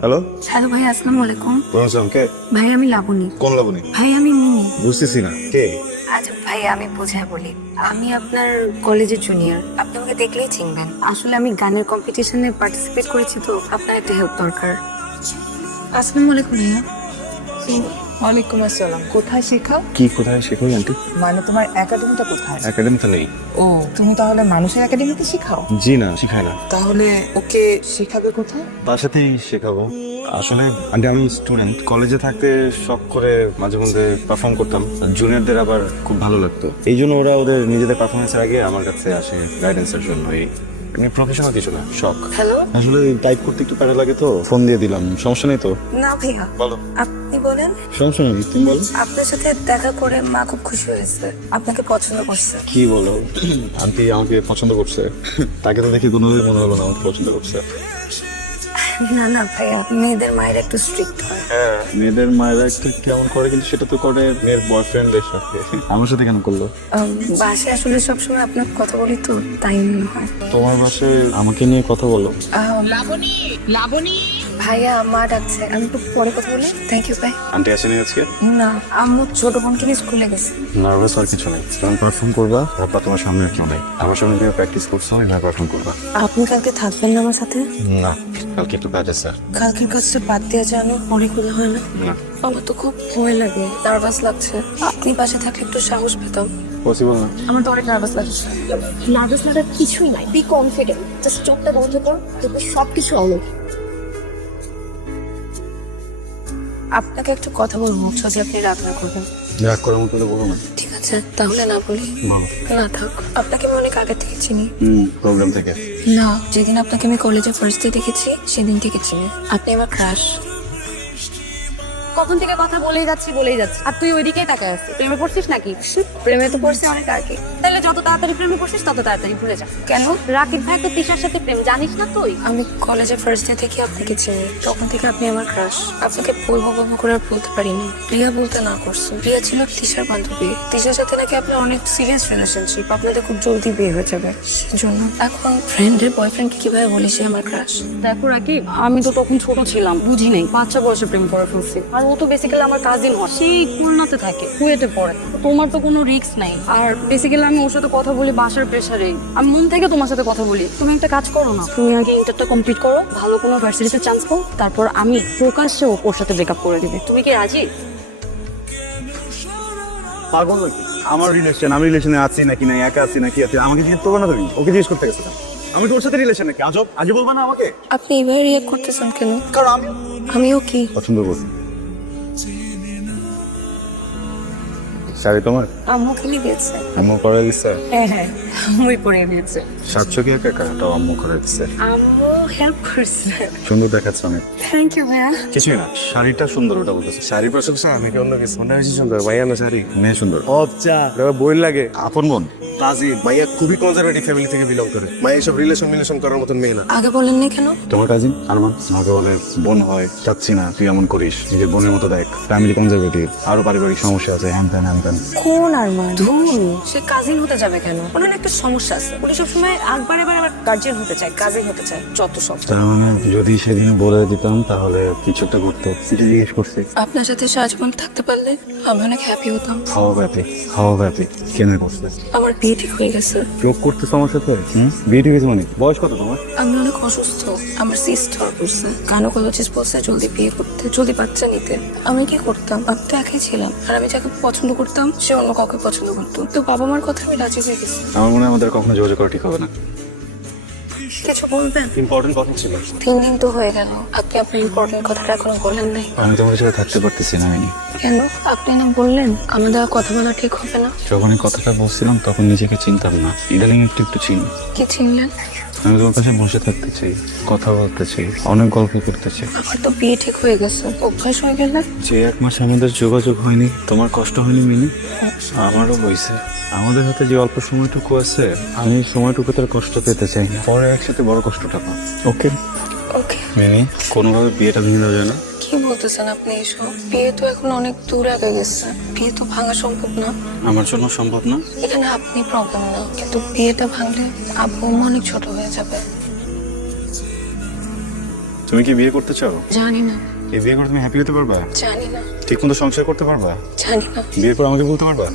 Hello hello ভাই, আসসালামু আলাইকুম। বলছিলাম কে? ভাই আমি লাবণী। কোন লাবণী? ভাই আমি মিনি। বুঝতেছি না কে। আচ্ছা ভাই, আমি বুঝায় বলি। আমি আপনার কলেজের জুনিয়র, আপনি আমাকে দেখলেই চিনবেন। আসলে আমি গানের কম্পিটিশনে পার্টিসিপেট করেছি, তো আপনার একটা হেল্প দরকার। আসসালামু আলাইকুম ভাইয়া। ওয়ালাইকুম আসসালাম। কোথায় শেখাও? কি কোথায় শেখাই আন্টি? মানে তোমার একাডেমিটা কোথায়? একাডেমিতে নেই। ও, তুমি তাহলে মানুষের একাডেমিতে শেখাও? জি না, শিখাই না। তাহলে ওকে শেখাবে কোথায়? তার সাথেই শেখাবো। আসলে আন্টি আমি স্টুডেন্ট, কলেজে থাকতে শখ করে মাঝে মধ্যে পারফর্ম করতাম। জুনিয়রদের আবার খুব ভালো লাগতো, এই জন্য ওরা ওদের নিজেদের পারফরমেন্সের আগে আমার কাছে আসে গাইডেন্সের জন্য। এই প্রফেশনাল কিছু না, শখ। হ্যালো। আসলে টাইপ করতে একটু প্যারা লাগে তো ফোন দিয়ে দিলাম, সমস্যা নেই তো? না ভাইয়া, বলো। আপনি বলেন। সমস্যা নেই, তুমি বলো। আপনার সাথে দেখা করে মা খুব খুশি হয়েছে, আপনাকে পছন্দ করছে। কি বলো, আন্টি আমাকে পছন্দ করছে? তাকে তো দেখে কোনোদিন মনে হলো না আমাকে পছন্দ করছে। না না ভাইয়া, মেয়েদের মায়ের একটু স্ট্রিক্ট হয়। হ্যাঁ, মেয়েদের মায়েরা একটু কেমন করে, কিন্তু সেটা তো করে মেয়ের বয়ফ্রেন্ডের সাথে। আমার সাথে কেন করলো? বাসায় আসলে সবসময় আপনার কথা বলি তো, তাই মনে হয়। তোমার বাসায় আমাকে নিয়ে কথা বলো। লাবণী, লাবণী। ভাইয়া মা ডাকছে, আমি একটু পরে কথা বলি। থ্যাংক ইউ ভাই। আন্টি আসেনি আজকে? না, আম্মু ছোট বোনকে নিয়ে স্কুলে গেছে। নার্ভাস আর কিছু নেই, যখন পারফর্ম করবা তারপর তোমার সামনে কেউ নেই, আমার সামনে তুমি প্র্যাকটিস করছো, এভাবে পারফর্ম করবা। আপনি কালকে থাকবেন না আমার সাথে? না, কালকে একটু কাজ আছে। কালকের কাজটা বাদ দেওয়া জানো অনেক কথা হয় না? না, আমার তো খুব ভয় লাগে, নার্ভাস লাগছে। আপনি পাশে থাকলে একটু সাহস পেতাম। পসিবল না। আমার তো অনেক নার্ভাস লাগছে। নার্ভাস লাগার কিছুই নাই, বি কনফিডেন্ট, জাস্ট চোখটা বন্ধ কর, দেখবি সবকিছু অলরেডি। আপনাকে একটু কথা বলবো, যদি আপনি রাগ না করবেন। রাগ করার মতো তো বলো না। ঠিক আছে, তাহলে না বলি। বলো। না থাক, আপনাকে আমি অনেক আগে থেকে চিনি। প্রোগ্রাম থেকে? না, যেদিন আপনাকে আমি কলেজে ফার্স্ট ডে দেখেছি সেদিন থেকে চিনি। আপনি আমার ক্রাশ। কখন থেকে কথা বলেই যাচ্ছি, আর তুই ওইদিকেই তাকায় আছিস। প্রেমে পড়ছিস নাকি? প্রেমে তো পড়ছি অনেক আগে। তাহলে যত তাড়াতাড়ি প্রেমে পড়ছিস তত তাড়াতাড়ি ভুলে যা। কেন? রাকিব ভাই তো তিশার সাথে প্রেম, জানিস না তুই? আমি কলেজে ফার্স্ট ডে থেকে আপনাকে চিনি, তখন থেকে আপনি আমার ক্রাশ। আপনাকে বলবো করে আর বলতে পারিনি। প্রিয়া বলতে না করছো। প্রিয়া ছিল তিশার বান্ধবী। তিশার সাথে নাকি আপনার অনেক সিরিয়াস রিলেশনশিপ, আপনাদের খুব জলদি বিয়ে হয়ে যাবে। সেজন্য এখন ফ্রেন্ডের বয়ফ্রেন্ডকে কিভাবে বলি সে আমার ক্রাশ? দেখো রাকিব, আমি তো তখন ছোট ছিলাম, বুঝি নাই, বাচ্চা বয়সে প্রেম করে ফেলছি। আর ও তো বেসিক্যালি আমার কাজিন হয়, সেই খুলনাতে থাকে, কুয়েটে পড়ে। তোমার তো কোনো রিস্ক নাই। আর বেসিক্যালি আমি ওর সাথে কথা বলি বাসার প্রেশারে। আমি মন থেকে তোমার সাথে কথা বলি। তুমি একটা কাজ করো না, তুমি আগে ইন্টারটা কমপ্লিট করো, ভালো কোনো ভার্সিটিতে চান্স পাও, তারপর আমি প্রকাশ্যে ওর সাথে ব্রেকআপ করে দিবে। তুমি কি রাজি? পাগল নাকি? আমার রিলেশন, আমি রিলেশনে আছি নাকি নাই, একা আছি নাকি আছি, আমাকে জিজ্ঞেস করবে না? তুমি ওকে জিজ্ঞেস করতে গেছো? আমি তোর সাথে রিলেশন নাকি? আজব আজব বলবা না আমাকে। আপনি এভাবে রিয়াক্ট করতেছেন কেন? কারণ আমিও কি পছন্দ করি। শাড়ি তোমার? আম্মু কিনে দিয়েছে। আম্মু করে দিচ্ছে? হ্যাঁ, আম্মুই পরে দিয়েছে। সাতশো কি একা তাও আম্মু করে দিচ্ছে। আম্মু হেল্প করছে। সুন্দর দেখাচ্ছে অনেক। থ্যাংক ইউ ভাইয়া। কিছুই না, শাড়িটা সুন্দর, ওটা বলতেছে। শাড়ি প্রশংসা নাকি অন্য কিছু? মনে হয়েছে সুন্দর ভাইয়া না শাড়ি? মেয়ে সুন্দর। আচ্ছা, বই লাগে। আপন বোন কাজী ভাইয়া খুবই কনজারভেটিভ ফ্যামিলি থেকে বিলং করে। মাইয়া সব রিলেশন করার মতন মেয়ে না। আগে বলেননি কেন? তোমার কাজিন আরমান আমাকে বলে বোন হয়, চাচ্ছি না তুই এমন করিস, নিজের বোনের মতো দেখ। ফ্যামিলি কনজারভেটিভ, আরো পারিবারিক সমস্যা আছে, হ্যান ত্যান হ্যান ত্যান। কোন আরমান? ধুর, সে কাজিন হতে যাবে কেন? ওনার একটা সমস্যা আছে, উনি সবসময় একবার এবার আবার গার্জিয়ান হতে চায়, কাজিন হতে চায়, যত সব। তার মানে যদি সেদিন বলে দিতাম তাহলে কিছু একটা করতে। সেটা জিজ্ঞেস করছি। আপনার সাথে সারা জীবন থাকতে পারলে আমি অনেক হ্যাপি হতাম। খাওয়া ব্যাপী কেনে করছে। আমার বিয়ে ঠিক হয়ে গেছে। যোগ করতেছ আমার সাথে? বিয়ে ঠিক হয়েছে মানে? বয়স কত তোমার? আমি অনেক অসুস্থ, আমার সিস্ট করছে। গাইনোকোলজিস্ট বলছে জলদি বিয়ে করতে, জলদি বাচ্চা নিতে। আমি কি করতাম? আমি তো একাই ছিলাম, আর আমি যাকে পছন্দ করতাম সে অন্য কাউকে পছন্দ করতো। তো বাবা মার কথা আমি রাজি হয়ে গেছি। আমার মনে হয় আমাদের কখনো যোগাযোগ করা ঠিক হবে না। কিছু বলবেন? ইম্পর্টেন্ট কথা ছিল। 3 দিন তো হয়ে গেল, আপনি আপনার ইম্পর্টেন্ট কথাটা এখনো বলেন নাই। আমি তোমার সাথে থাকতে পারতেছি না। আমি কেন? আপনি না বললেন আমাদের আর কথা বলা ঠিক হবে না? যখন এই কথাটা বলছিলাম তখন নিজেকে চিনতাম না, ইদানিং একটু একটু চিনি। কি চিনলেন? আমি তোমার কাছে বসে থাকতে চাই, কথা বলতে চাই, অনেক গল্প করতে চাই। আমার তো বিয়ে ঠিক হয়ে গেছে, অভ্যাস হয়ে গেলে। যে 1 মাস আমাদের যোগাযোগ হয়নি, তোমার কষ্ট হয়নি মিনি? আমারও হয়েছে। আমাদের হাতে যে অল্প সময়টুকু আছে, আমি এই সময়টুকু তার কষ্ট পেতে চাই না, পরে একসাথে বড় কষ্টটা পাবো। ওকে ওকে। মিনি, কোনোভাবে বিয়েটা ভেঙে দেওয়া যায় না? কি বলতেছেন আপনি এসব? বিয়ে তো এখন অনেক দূর আগে গেছে, বিয়ে তো ভাঙা সম্ভব না। আমার জন্য সম্ভব না? এখানে আপনি প্রবলেম না, কিন্তু বিয়েটা ভাঙলে আব্বু আম্মা অনেক ছোট হয়ে যাবে। তুমি কি বিয়ে করতে চাও? জানি না, এই বিয়ে করে তুমি হ্যাপি হতে পারবা? জানি না, ঠিক মতো সংসার করতে পারবা? জানি না। বিয়ের পর আমাকে বলতে পারবা?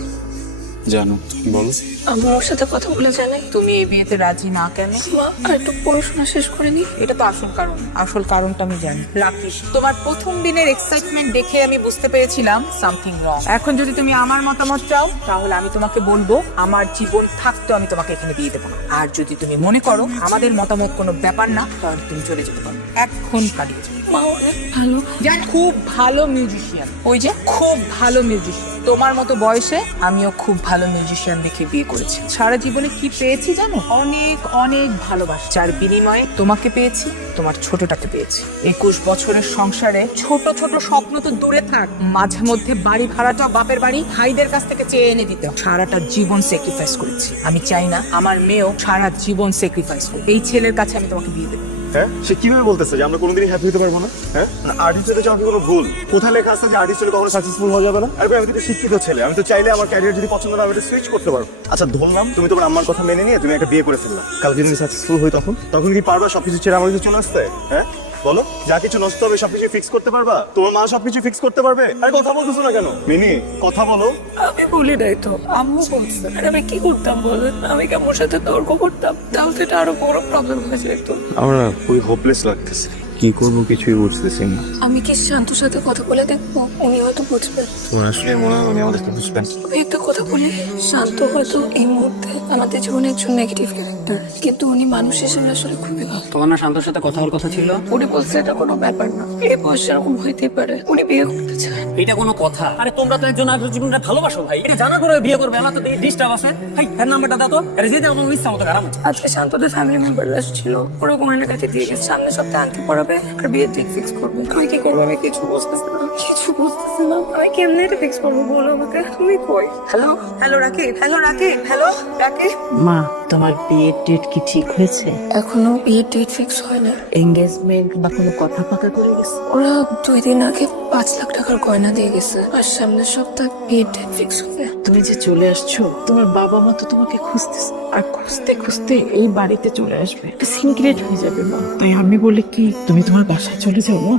জানো, বলো। আমার ওর সাথে কথা বলে জানাই। তুমি এই বিয়েতে রাজি না কেন? মা আর একটু পড়াশোনা শেষ করে নি। এটা তো আসল কারণ। আসল কারণটা আমি জানি। লাকি, তোমার প্রথম দিনের এক্সাইটমেন্ট দেখে আমি বুঝতে পেরেছিলাম সামথিং রং। এখন যদি তুমি আমার মতামত চাও তাহলে আমি তোমাকে বলবো আমার জীবন থাকতেও আমি তোমাকে এখানে দিয়ে দেবো না। আর যদি তুমি মনে করো আমাদের মতামত কোনো ব্যাপার না তাহলে তুমি চলে যেতে পারো, এখন পালিয়ে যাও। মা অনেক ভালো। জানি খুব ভালো মিউজিশিয়ান, ওই যে খুব ভালো মিউজিশিয়ান। তোমার মতো বয়সে আমিও খুব ভালো মিউজিশিয়ান দেখে বিয়ে করেছি। সারা জীবনে কি পেয়েছি জানো? অনেক অনেক ভালোবাসা, যার বিনিময়ে তোমাকে পেয়েছি, তোমার ছোটটাকে পেয়েছি। 21 বছরের সংসারে ছোট ছোট স্বপ্ন তো দূরে থাক, মাঝে মধ্যে বাড়ি ভাড়াটা বাপের বাড়ি ভাইদের কাছ থেকে চেয়ে এনে দিতে হয়। সারাটা জীবন স্যাক্রিফাইস করেছি। আমি চাই না আমার মেয়েও সারা জীবন স্যাক্রিফাইস করুক। এই ছেলের কাছে আমি তোমাকে বিয়ে দেবো। হ্যাঁ, সে কিভাবে বলতেছে যে আমরা কোনোদিনই হ্যাপি হতে পারবো না? হ্যাঁ, আর্টিস্ট হতে চাও কি কোনো ভুল? কোথায় লেখা আছে যে আর্টিস্ট হলে কখনো সাকসেসফুল হওয়া যাবে না? আর ভাই, আমি তো একটা শিক্ষিত ছেলে, আমি তো চাইলে আমার ক্যারিয়ার যদি পছন্দ না, আমি এটা সুইচ করতে পারবো। আচ্ছা, ধরলাম তুমি তোমার আম্মার কথা মেনে নিয়ে তুমি একটা বিয়ে করে ফেললাম, কাল যদি সাকসেসফুল হই তখন কি পারবা সবকিছু ছেড়ে আমার কাছে চলে আসতে? হ্যাঁ বলো, যা কিছু নষ্ট হবে সবকিছু ফিক্স করতে পারবা? তোমার মা সবকিছু ফিক্স করতে পারবে? আরে কথা বলতেছো না কেন মিনি? কথা বলো। আমি বলি নাই তো, আম্মু বলছে। আর আমি কি করতাম বলেন? আমি কি আমার সাথে তর্ক করতাম? তাহলে সেটা আরো বড় প্রবলেম হয়ে যেত। আমার না খুবই হোপলেস লাগতেছে, কি করবো কিছুই বুঝতেছি না। আমি কি শান্তর সাথে কথা বলে দেখবো? উনি হয়তো বুঝবেন। তোমার আসলে মনে হয় উনি আমাদেরকে বুঝবেন। আমি একটা কথা বলি, শান্ত হয়তো এই মুহূর্তে আমাদের জীবনে একজন নেগেটিভ ক্যারেক্টার, কিন্তু উনি মানুষ হিসেবে আসলে খুবই ভালো। তোমার না শান্তর সাথে কথা হওয়ার কথা ছিল? উনি বলছে এটা কোনো ব্যাপার না, এই বয়সে এরকম হইতেই পারে। উনি বিয়ে করতে চায়। এটা কোনো কথা? আরে তোমরা তো একজন আরেকজন জীবনটা ভালোবাসো ভাই, এটা জানা করে বিয়ে করবে? আমার তো ডিস্টার্ব আছে ভাই। এর নাম্বারটা দাও তো, আরে যে দাও তোমার ইচ্ছা মতো আরাম। আজকে শান্তদের ফ্যামিলি মেম্বার আসছিল, ওরা গয়না কাছে দিয়ে গেছে। সামনে সপ্তাহে আনতে পড়াবে আর বিয়ের ডেট ফিক্স করবে। আমি কি করবো? আমি কিছু বুঝতেছি না, কিছু বুঝতেছি না। আমি কেমনে এটা ফিক্স করবো বলো আমাকে? তুমি কই? Hello hello Rakib, hello Rakib, hello Rakib. মা, তোমার বিয়ের ডেট কি ঠিক হয়েছে? এখনো বিয়ের ডেট ফিক্স হয় না। এঙ্গেজমেন্ট বা কোনো কথা পাকা করে গেছে? ওরা 2 দিন আগে 5 লাখ টাকার গয়না দিয়ে গেছে, আর সামনের সপ্তাহে বিয়ের ডেট ফিক্স হবে। তুমি যে চলে আসছো, তোমার বাবা মা তো তোমাকে খুঁজতেছে, আর খুঁজতে খুঁজতে এই বাড়িতে চলে আসবে, একটা সিক্রেট হয়ে যাবে মা। তাই আমি বলি কি, তুমি তোমার বাসায় চলে যাও মা।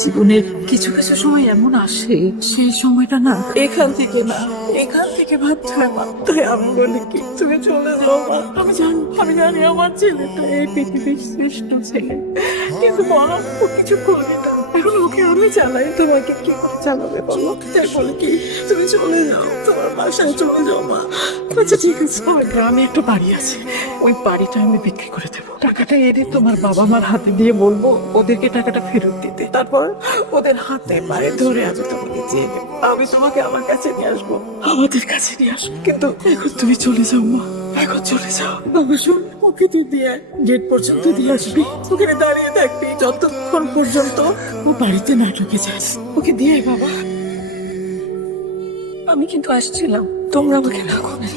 জীবনের কিছু কিছু সময় এমন আসে, সেই সময়টা না এখান থেকে ভাবতে হয় মা। তাই আমি বলি কি, তুমি চলে যাও মা। আমি জানি আমার ছেলেটা এই পৃথিবীর শ্রেষ্ঠ ছেলে, কিন্তু মা, ও কিছু করবে না। এখন ওকে আমি চালাই, তোমাকে কি করে চালাবে বলো? তাই বলে কি, তুমি চলে যাও, তোমার বাসায় চলে যাও মা। আচ্ছা ঠিক আছে, আমার গ্রামে একটা বাড়ি আছে, ওই বাড়িটা আমি বিক্রি করে দেবো। টাকাটা এনে তোমার বাবা মার হাতে দিয়ে বলবো ওদেরকে টাকাটা ফেরত দিতে। তারপর ওদের হাতে পায়ে ধরে আমি তোমাকে চেয়ে নেবো। আমি তোমাকে আমার কাছে নিয়ে আসবো, আমাদের কাছে নিয়ে আসবো। কিন্তু এখন তুমি চলে যাও মা, এখন চলে যাও। বাবা শোন, ওকে তুই দিয়ে গেট পর্যন্ত দিয়ে আসবি, ওখানে দাঁড়িয়ে থাকবি যতক্ষণ পর্যন্ত ও বাড়িতে না ঢুকে যাস। ওকে দিয়ে আয় বাবা। আমি কিন্তু আসছিলাম, তোমরা আমাকে রাখো না।